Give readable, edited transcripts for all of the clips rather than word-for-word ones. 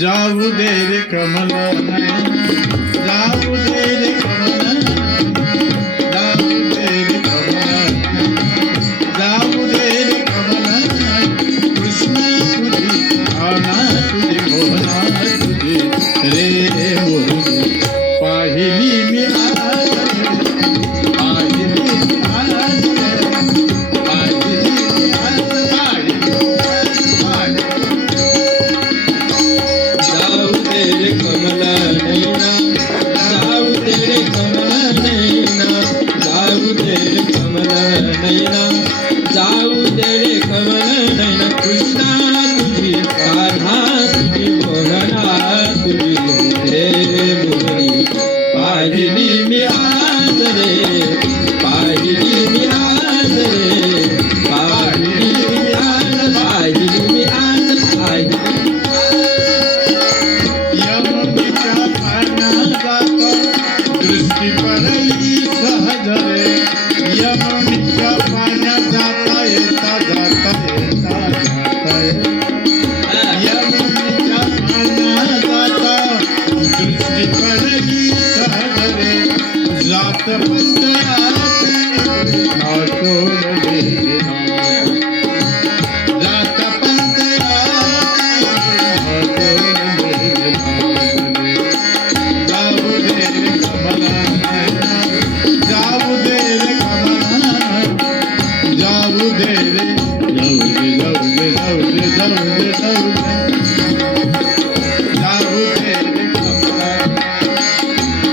जाऊ दे रे कमल जाऊ दे रे कमल जाऊ दे रे कमल जाऊ दे रे कमल कृष्ण तुझी भावना तुझी मोहना तुझी रे मुरली पाहिली मी आज पाहिली मी आज पाहिली मी आज जाऊ तेरे कमल नैना जाऊ तेरे कमल नैना जाऊ तेरे कमल नैना जाऊ तेरे कमल नैना कृष्णा तुझी राधा तुझी मोहना तुझी रे मुरली पाहिली मी आज रे पाहिली मी आज रे पाहिली मी आज पाहिली मी आज पाहिली यमुनेच्या पाण्यात दृष्टी पडली सहज रे यमुनेच्या पाण्यात जाता येता जाता येता जाता यमुनेच्या पाण्यात दृष्टी पडली सहज रे जात पंथात नाटोले जात पंथात जाऊ दे रे कमल जाऊ दे रे कमल जाऊ दे रे जाऊ दे जाऊ दे जाऊ दे जाऊ दे जाऊ दे रे कमल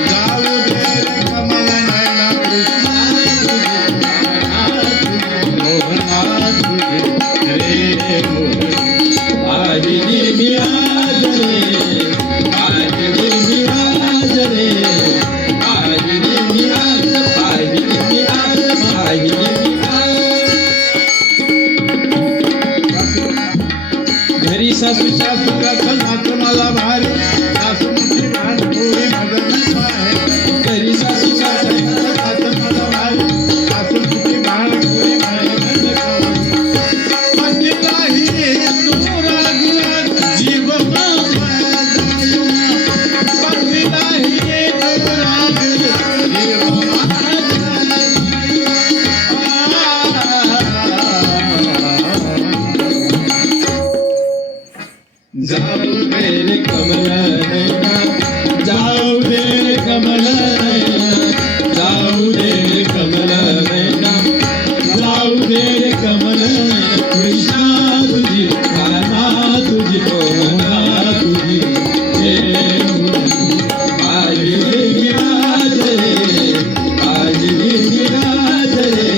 जाऊ दे रे कमल नैना कृष्णा मोहना तुझे रे मुरली पाहिली मी आज रे पाहिली मी आज रे पाहिली मी आज पाहिली मी आज पाहिली मी आज घरी सासूच्या सुखाचं नाच मला भारी सासूची भांडपोळी मदन आहे घरी सासूच्या नाच मला भारी सासूची भांडपोळी मदन पतीलाही दूर गुण जीव पतीलाही दूर जाऊ दे रे कमल नैना जाऊ दे रे कमल नैना जाऊ दे रे कमल नैना जाऊ दे रे कमल नैना कृष्णा तुझी राधा तुझी मोहना तुझी रे मुरली पाहिली मी आज रे पाहिली मी आज रे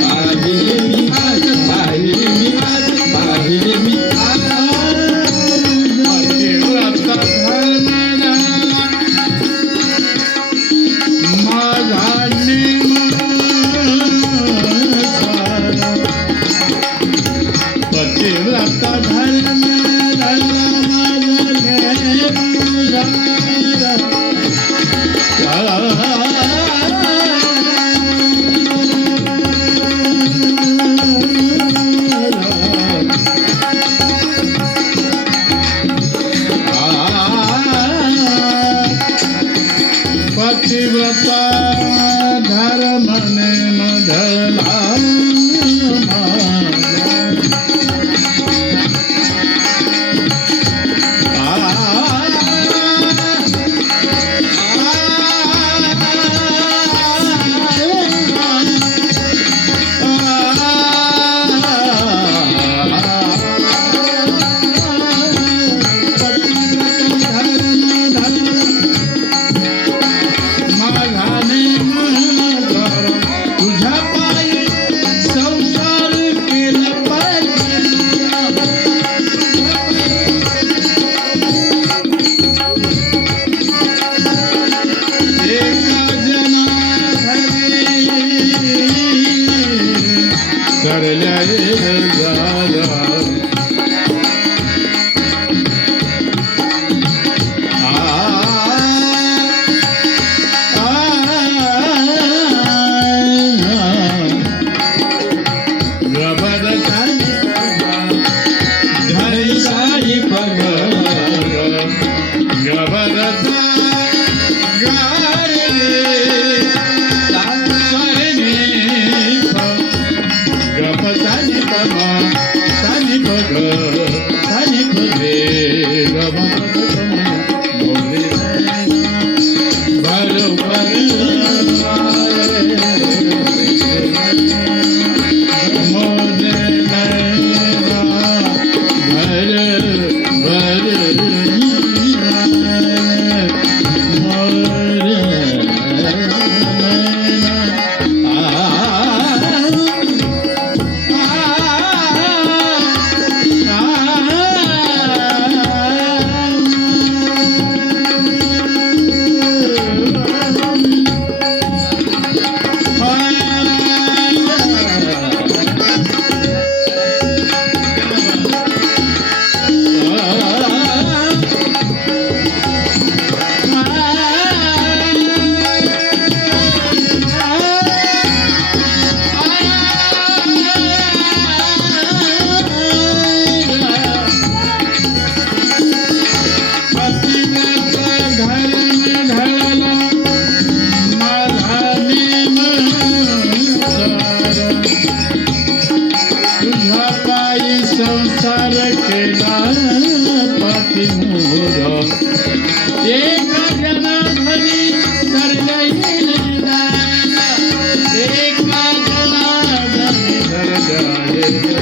पाहिली मी आज पाहिली मी आज पाहिली मी आज पतिव्रता धर्म पतिव्रता धर्म धरला पमा सानी पग सानी पगे ग म पग पमा मोरे भर भर मोरे नैना भर भर मोरे संसार केला पाठी मोर एक जनाधनी सर्जईल एक जनाधनी सर्जईल